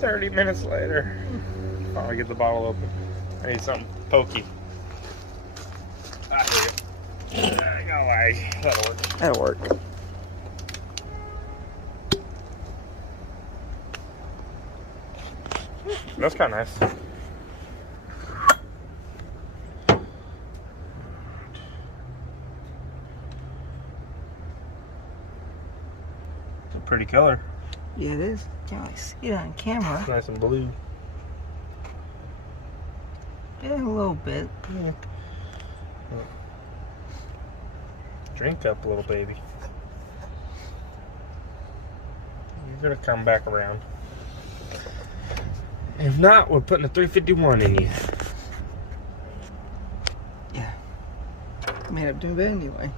30 minutes later. Finally get the bottle open. I need something pokey. I hear it. Go away. That'll work. That'll work. That's kind of nice. It's a pretty color. Yeah, it is. Can't really see it on camera. It's nice and blue. Yeah, a little bit. Yeah. Drink up, little baby. You're gonna come back around. If not, we're putting a 351 in you. Yeah. I may have to do that anyway.